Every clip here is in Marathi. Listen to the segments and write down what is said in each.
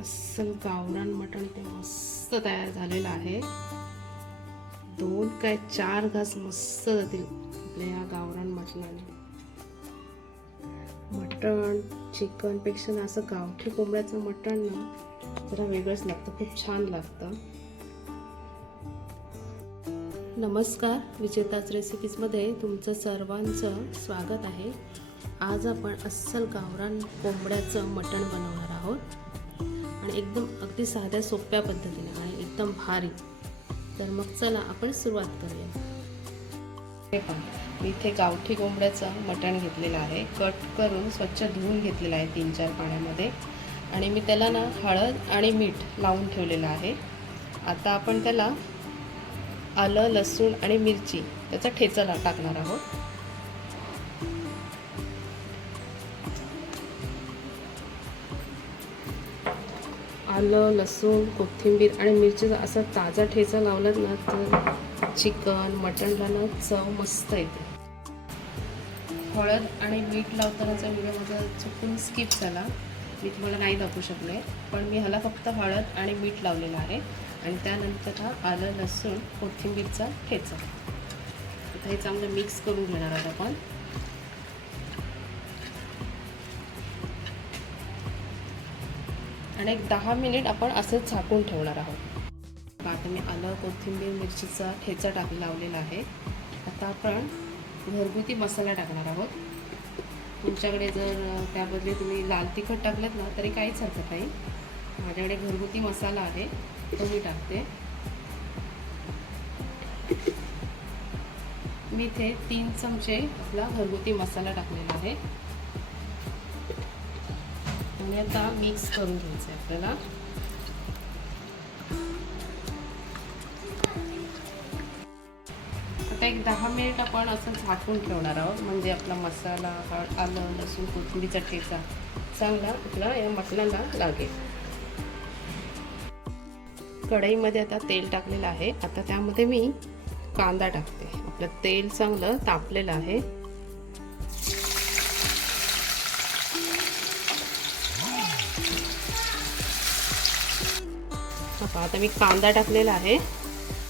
अस्सल गावरान मटण ते मस्त तयार झालेलं आहे. दोन काय चार घास मस्त जातील आपल्या या गावरान मटणाने. मटण चिकनपेक्षा ना असं गावठी कोंबड्याचं मटण ना जरा वेगळंच लागतं खूप छान लागतं. नमस्कार विजेताच रेसिपीजमध्ये तुमचं सर्वांचं स्वागत आहे. आज आपण अस्सल गावरान कोंबड्याचं मटण बनवणार आहोत. आणि एकदम अगदी साध्या सोप्या पद्धतीने आणि एकदम भारी. तर मग चला आपण सुरुवात करूया. हे पहा मी इथे गावठी कोंबड्याचं मटण घेतलेलं आहे. कट करून स्वच्छ धुवून घेतलेलं आहे तीन चार पाण्यामध्ये. आणि मी त्याला ना हळद आणि मीठ लावून ठेवलेलं आहे. आता आपण त्याला आलं लसूण आणि मिरची त्याचा ठेचा टाकणार आहोत. आलं लसूण कोथिंबीर आणि मिरचीचा असा ताजा ठेचा लावलात ना तर चिकन मटणला ना चव मस्त येते. हळद आणि मीठ लावतानाचा व्हिडिओ माझा चुकून स्किप झाला. मी तुम्हाला नाही दाखवू शकले पण मी ह्याला फक्त हळद आणि मीठ लावलेलं आहे. आणि त्यानंतर हा आलं लसूण कोथिंबीरचा ठेचा. आता हे चांगलं मिक्स करून घेणार आहोत आपण. आणि एक दहा मिनिट आपण असंच झाकून ठेवणार आहोत. आता मी आलं कोथिंबीर मिरचीचा ठेचा टाक लावलेला आहे. आता आपण घरगुती मसाला टाकणार आहोत. तुमच्याकडे जर त्याबदली तुम्ही लाल तिखट टाकलं ना तरी काहीच हरकत नाही. माझ्याकडे घरगुती मसाला आहे तो मी टाकते. मी इथे तीन चमचे आपला घरगुती मसाला टाकलेला आहे. आणि आता मिक्स करून घ्यायचं आहे आपल्याला. आता एक दहा मिनिट आपण असं झाकून ठेवणार आहोत. म्हणजे आपला मसाला आलं लसूण कोथिंबीरचा ठेचा चांगला आपला या मसाल्याला लागेल. कढईमध्ये आता तेल टाकलेलं आहे. आता त्यामध्ये मी कांदा टाकते. आपलं तेल चांगलं तापलेलं आहे. आता आता मी कांदा टाकलेला आहे.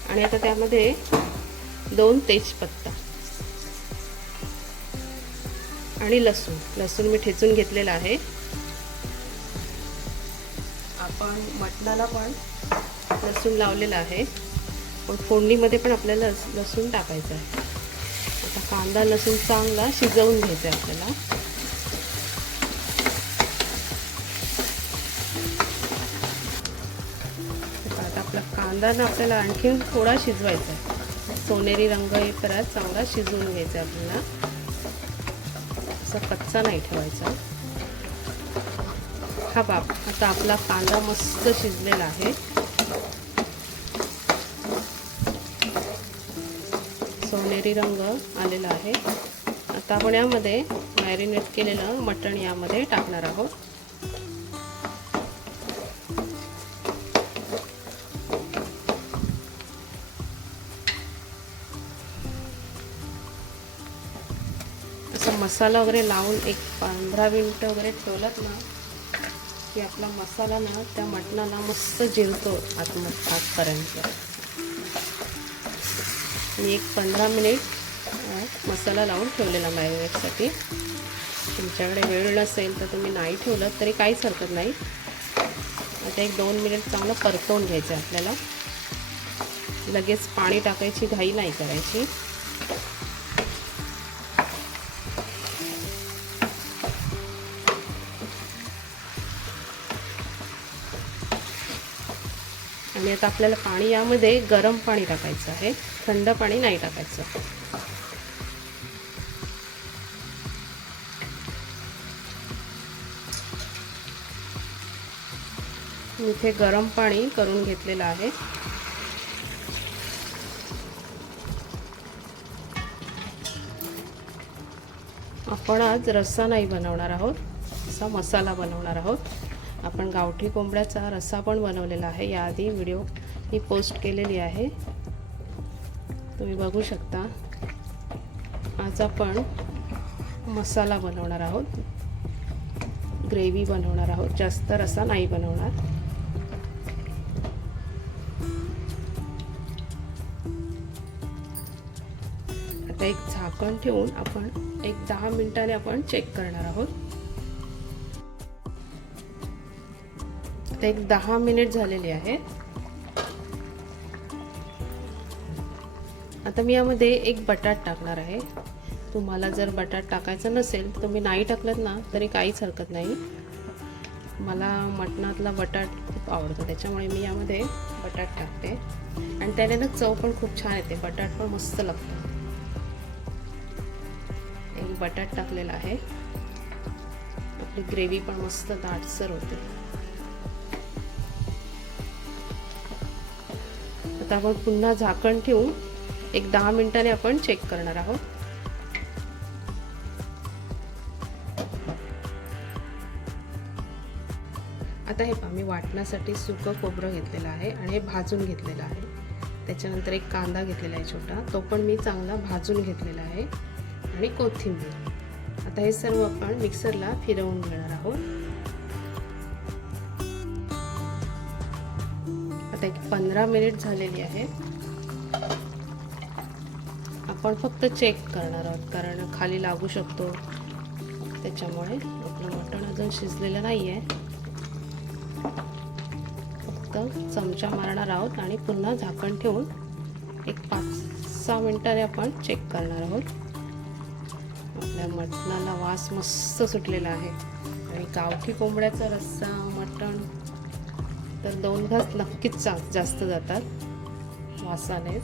आणि आता त्यामध्ये दोन तेजपत्ता. आणि लसूण. लसूण मी ठेचून घेतलेला आहे. आपण मटणाला पण लसूण लावलेला आहे. पण फोडणीमध्ये पण आपल्याला लसूण टाकायचं आहे. आता कांदा लसूण चांगला शिजवून घ्यायचा आहे आपल्याला. आता आपला कांदा ना आपल्याला आणखीन थोडा शिजवायचा आहे. सोनेरी रंग येईपर्यंत चांगला शिजवून घ्यायचा आहे आपल्याला. असा कच्चा नाही ठेवायचा. हा बाप आता आपला कांदा मस्त शिजलेला आहे. सोनेरी रंग आलेला आहे. आता आपण यामध्ये मॅरिनेट केलेलं मटण यामध्ये टाकणार आहोत. असं मसाला वगैरे लावून एक पंधरा मिनटं वगैरे ठेवलं ना की आपला मसाला ना त्या मटणाला मस्त जिरतो आत आतपर्यंत मी एक पंधरा मिनिट मसाला लावून ठेवलेला मॅरिनेटसाठी. तुमच्याकडे वेळ नसेल तर तुम्ही नाही ठेवलं तरी काहीच हरकत नाही. आता एक दोन मिनिट चांगलं परतवून घ्यायचं आहे आपल्याला. लगेच पाणी टाकायची घाई नाही करायची. आणि आता आपल्याला पाणी यामध्ये गरम पाणी टाकायचं आहे. थंड पाणी नाही टाकायचं. इथे गरम पाणी करून घेतलेलं आहे. आपण आज रस्सा नाही बनवणार आहोत असा मसाला बनवणार आहोत. आपण गावठी कोंबड्याचा रस्सा पण बनवलेला आहे. याआधी व्हिडिओ मी पोस्ट केलेली आहे. तुम्ही बघू शकता. आज आपण मसाला बनवणार आहोत. ग्रेव्ही बनवणार आहोत. जास्त रसा नाही बनवणार. आता एक झाकण ठेवून आपण एक दहा मिनटाने आपण चेक करणार आहोत. आता एक दहा मिनिट झालेली आहेत आता मी यामध्ये एक बटाट टाकणार आहे. तुम्हाला जर बटाट टाकायचं नसेल तर तुम्ही नाही टाकलं ना तरी काहीच हरकत नाही. मला मटणातला बटाट खूप आवडतो त्याच्यामुळे मी यामध्ये बटाट टाकते. आणि त्याने ना चव पण खूप छान येते बटाट पण मस्त लागतो. एक बटाट टाकलेला आहे. आपली ग्रेव्ही पण मस्त दाटसर होते. त्यावर आपण पुन्हा झाकण ठेवून एक दहा मिनिटाने आपण चेक करणार आहोत. आता हे पहा मी वाटण्यासाठी सुकं खोबरं घेतलेलं आहे आणि हे भाजून घेतलेलं आहे. त्याच्यानंतर एक कांदा घेतलेला आहे छोटा. तो पण मी चांगला भाजून घेतलेला आहे. आणि कोथिंबीर. आता हे सर्व आपण मिक्सरला फिरवून घेणार आहोत. आता एक पंधरा मिनिट झालेली आहे आपण फक्त चेक करणार आहोत कारण खाली लागू शकतो. त्याच्यामुळे आपलं मटण अजून शिजलेलं नाही आहे फक्त चमचा मारणार आहोत आणि पुन्हा झाकण ठेवून एक पाच सहा मिनिटाने आपण चेक करणार आहोत. आपल्या मटणाला वास मस्त सुटलेला आहे. आणि गावठी कोंबड्याचा रस्सा मटण. तर दोन घास नक्कीच जास्त जातात. वासानेच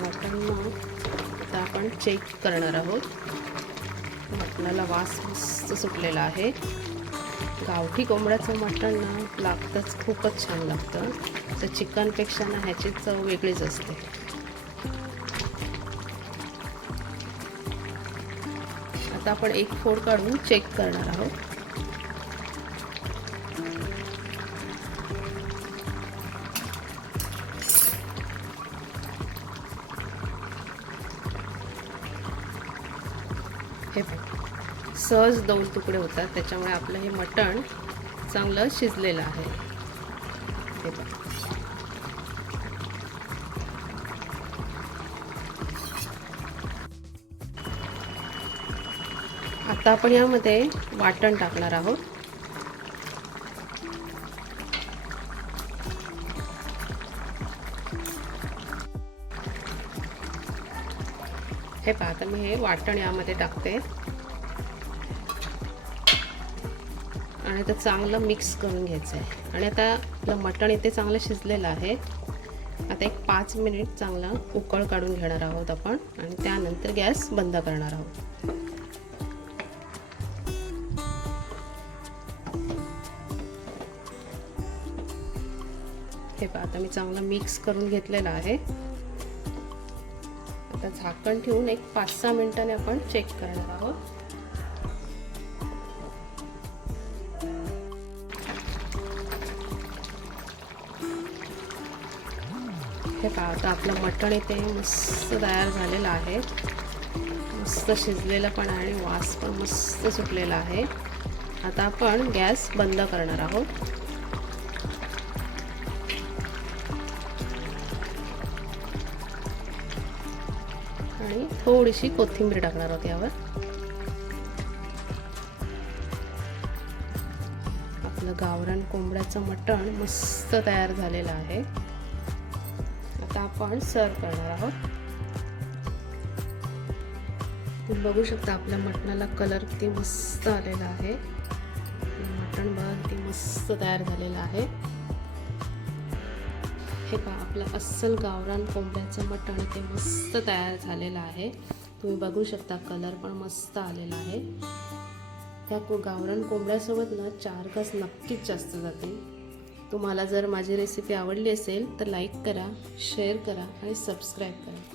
मटण आता आपण चेक करणार आहोत. मटणाला वास मस्त सुटलेला आहे. गावठी कोंबड्याचं मटण ना लागतंच खूपच छान लागतं. तर चिकनपेक्षा ना ह्याची चव वेगळीच असते. आता आपण एक फोड काढून चेक करणार आहोत. हे सहज दोन तुकडे होतात त्याच्यामुळे आपलं हे मटण चांगलं शिजलेलं आहे. हे आता आपण यामध्ये वाटण टाकणार आहोत. हे पाहता मी हे वाटण यामध्ये टाकते. आणि आता चांगलं मिक्स करून घ्यायचं आहे आणि आता आपलं मटण इथे चांगलं शिजलेलं आहे. आता एक पाच मिनिट चांगला उकळ काढून घेणार आहोत आपण. आणि त्यानंतर गॅस बंद करणार आहोत. हे पहा आता मी चांगलं मिक्स करून घेतलेलं आहे. आता झाकण ठेवून एक पाच सहा मिनिटांनी आपण चेक करणार आहोत. हे पहा आता आपलं मटण इथे मस्त तयार झालेलं आहे. मस्त शिजलेलं पण आहे आणि वास पण मस्त सुटलेला आहे. आता आपण गॅस बंद करणार आहोत. आणि थोडीशी कोथिंबीर टाकणार आहोत यावर. आपलं गावरान कोंबड्याचं मटण मस्त तयार झालेलं आहे. आता आपण सर्व करणार आहोत. तुम्ही बघू शकता आपल्या मटणाला कलर किती मस्त आलेला आहे. मटण बघा किती मस्त तयार झालेलं आहे. हे पहा आपलं अस्सल गावरान कोंबड्याचं मटण ते मस्त तयार झालेलं आहे. तुम्ही बघू शकता कलर पण मस्त आलेला आहे. त्या को गावरान कोंबड्यासोबत ना चार घास नक्कीच जास्त जाते तुम्हाला जर माझी रेसिपी आवडली असेल तर लाईक करा शेअर करा आणि सबस्क्राईब करा.